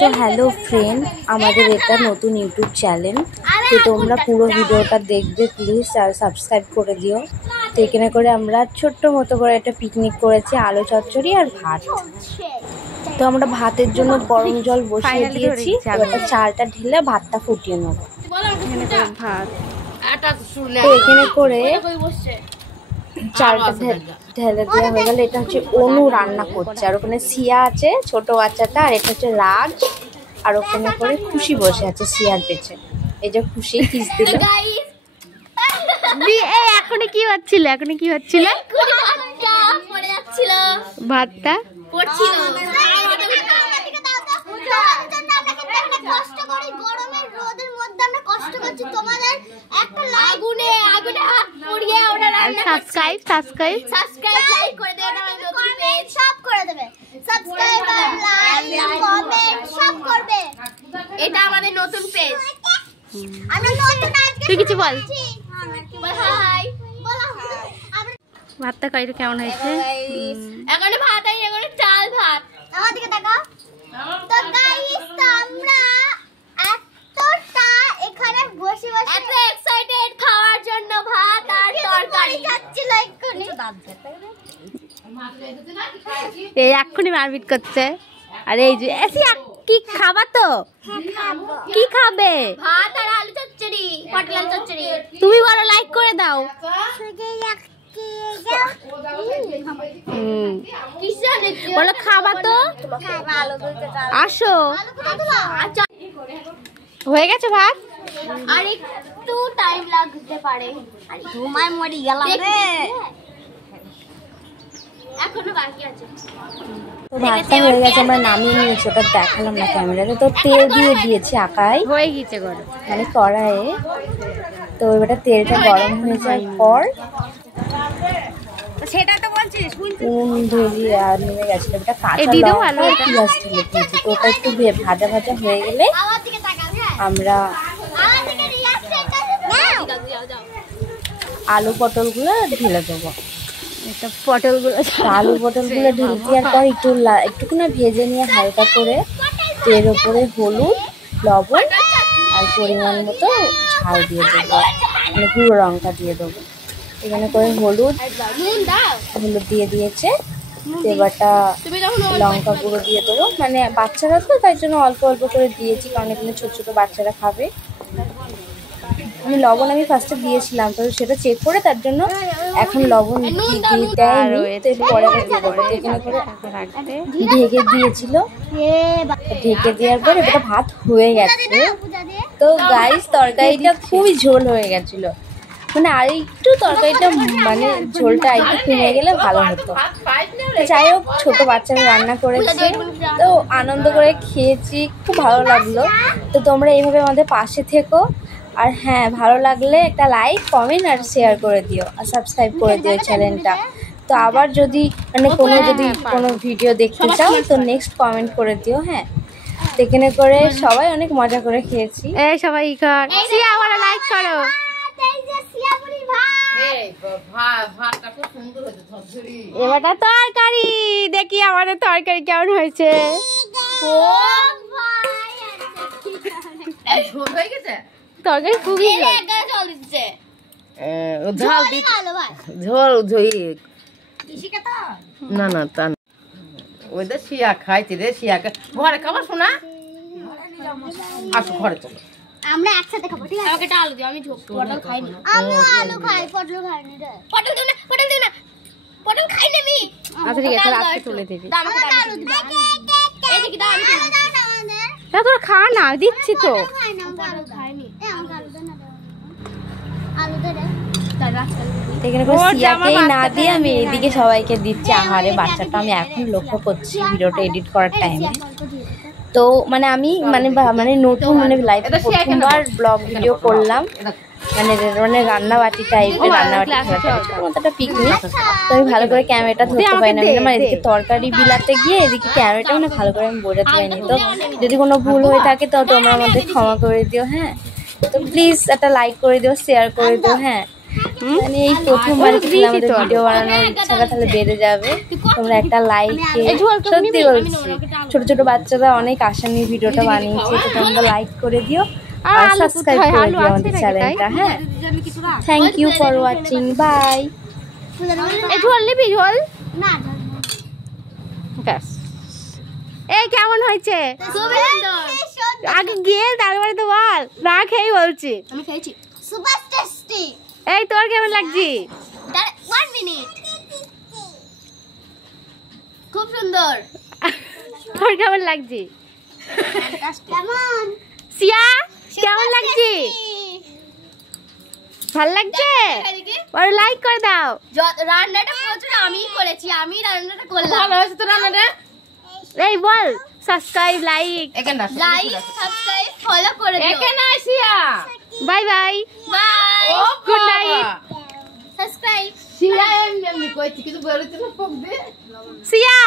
তো hello friend, আমাদের এটা নতুন ইউটিউব চ্যানেল। তো তোমরা পুরো ভিডিওটা দেখবে প্লিজ, আর সাবস্ক্রাইব করে দিও। তো এখানে করে আমরা ছোট্ট মতো করে একটা পিকনিক করেছি, আলু চচ্চড়ি আর ভাত। তো আমরা ভাতের জন্য গরম জল বসিয়ে দিয়েছি, এবার চালটা ঢেলে ভাতটা ফুটিয়ে নেবো। তো এখানে করে চালটা ঢেলে দেওয়া হয়ে গেলে, এটা হচ্ছে অনু রান্না করছে, আর ওখানে সিয়া আছে ছোট বাচ্চাটা, আর এটা হচ্ছে রাজ, আর ওখানে করে খুশি বসে আছে সিয়ার পেছে। এই যে খুশি কিস দিল। এখনই কি হচ্ছিল? ভাতটা পড়ছিল। এটা আমাদের নতুন পেজ। তুই কিছু বল। ভাতটা কাইরে কেমন হয়েছে? এখন ভাত আই, এখন চাল ভাত। আমার দিকে তাকাও। তো গাইস, আমরা এতটা এখানে বসে এত এক্সাইটেড খাওয়ার জন্য, ভাত আর তরকারি যাচ্ছিল এক্ষুনি। এই এক্ষুনি মারপিট করছে। আরে এই যে এসিয়া, কি খাবা? তো কি খাবে? ভাত আর আলু চচ্চড়ি, পটল আলু চচ্চড়ি। তুমি বড় লাইক করে দাও। বলো খাবা তো, আসো। হয়ে গেছে ভাত, আর একটু টাইম লাগতে পারে। ঘুমায় মরি গেলাম রে, এখনো বাকি আছে। তো ভাতটা হয়ে গেছে, আমরা নামিয়ে নিয়েছি, ওটা দেখালাম না ক্যামেরাতে। তো তেল দিয়ে দিয়েছি আকাই, হয়ে গেছে গরম, মানে কড়াইয়ে। তো এবারে তেলটা গরম হয়ে যাওয়ার পর সেটা তো বলছিস নেমে গেছিল, ওটা কাঁচা লঙ্কা পেঁয়াজ ঢেলে দিয়েছি। তো ওটা একটু ভাজা ভাজা হয়ে গেলে আমরা আলু পটলগুলো ঢেলে দেবো। আলু পটলগুলো ঢেলে দেওয়ার পর একটুখানি ভেজে নিয়ে হালকা করে তেল ওপরে হলুদ, লবণ আর পরিমাণ মতো ঝাল দিয়ে দেবো, মানে গুঁড়ো লঙ্কা দিয়ে দেবো। এখানে করে হলুদ দিয়ে দিয়েছে। এবারটা লঙ্কা গুঁড়ো দিয়ে দেবো, মানে বাচ্চারা তো, তাই জন্য অল্প অল্প করে দিয়েছি, কারণ এখানে ছোট ছোট বাচ্চারা খাবে। আমি লবণ ফার্স্টে দিয়েছিলাম, তো সেটা চেক করে তার জন্য এখন লবণ দেয়নি, পরে দিয়ে দেবো। এখানে করে ঢেকে দিয়েছিল, ঢেকে দেওয়ার পর এটা ভাত হয়ে গেছে। তো গাইস, তরকারিটা খুবই ঝোল হয়ে গেছিল, মানে আর একটু তরকারিটা, মানে ঝোলটা একটু কমে গেলে ভালো হতো। যাই হোক, ছোট বাচ্চারা রান্না করেছে, তো আনন্দ করে খেয়েছি, খুব ভালো লাগলো। তো তোমরা এইভাবে আমাদের পাশে থেকো, আর হ্যাঁ, ভালো লাগলে একটা লাইক, কমেন্ট আর শেয়ার করে দিও, আর সাবস্ক্রাইব করে দিও চ্যানেলটা। তো আবার যদি কোনো ভিডিও দেখতে চাও, তো নেক্সট কমেন্ট করে দিও। হ্যাঁ, এখানে করে সবাই অনেক মজা করে খেয়েছি। সবাই লাইক করো। এবারটা তরকারি দেখি, আমাদের তরকারি কেমন হয়েছে। তরকারি খুবই ঝোল না তা ওইটা শিয়া খাইছি রে, শিয়া ঘরে খাবার শোনা। আসো ঘরে চলো, আমরা একসাথে খাবো, ঠিক আছে? আমাকে একটা আলু দিও, আমি পটল খাইনি। আমি আলু খাই, পটল খাইনি রে। পটল দিও না, পটল খাই না আমি। আচ্ছা ঠিক আছে, আজকে তুলে দিবি। আমাকে আলু দিও, এই দেখি দাও, আমি না, তোরা খা না, দিচ্ছি তো। পটল খাইনি, আমাকে আলু দে না, আলু দে রে। এখানে করে সিয়াকেই না দিয়ে আমি এদিকে সবাইকে দিচ্ছি আহারে। বাচ্চাটা আমি এখন লক্ষ্য করছি ভিডিওটা এডিট করার টাইমে। তো মানে আমি মানে নতুন, মানে লাইফে প্রথমবার ব্লগ ভিডিও করলাম, মানে রান্নাবাটি টাইপের, রান্নাবাটি একটা পিকনিক। তো আমি ভালো করে ক্যামেরাটা ধরতে পারি না, মানে এদিকে তরকারি বিলাতে গিয়ে এদিকে ক্যামেরাটা মানে ভালো করে আমি বোঝাতে পারিনি। তো যদি কোনো ভুল হয়ে থাকে তো তোমরা আমাদের ক্ষমা করে দিও। হ্যাঁ, তো প্লিজ একটা লাইক করে দিও, শেয়ার করে দিও। হ্যাঁ, মানে এই প্রথমবার আমাদের ভিডিও বানানোর ইচ্ছাটা তাহলে বেড়ে যাবে। তোমরা একটা লাইকে, সত্যি বলছি ছোট ছোট বাচ্চারা অনেক আশা নিয়ে ভিডিওটা বানিয়েছে, তো তোমরা লাইক করে দিও আর সাবস্ক্রাইব করে দিও আমাদের চ্যানেলটা। হ্যাঁ, thank you for watching, bye. ঝোল নিবি? ঝোল এই কেমন হয়েছে? আগে গিয়ে তারপরে তো বল। না খেয়ে বলছি। আমি খেয়েছি, সুপার টেস্টি। এই তোর কেমন লাগছে? 1 মিনিট, খুব সুন্দর। তোর কেমন লাগছে? কেমন সিয়া কেমন লাগছে? ভালো লাগছে? আর লাইক করে দাও। রান্নাটা প্রচুর আমিই করেছি, আমি রান্নাটা করলাম। ভালো হয়েছে তো রান্নাটা? এই বল সাবস্ক্রাইব, লাইক, সাবস্ক্রাইব, ফলো করে দিও। এখানে Asiya bye bye bye, good night. Subscribe সিয়া এমনি কইছি কিছু বলতে না, সিয়া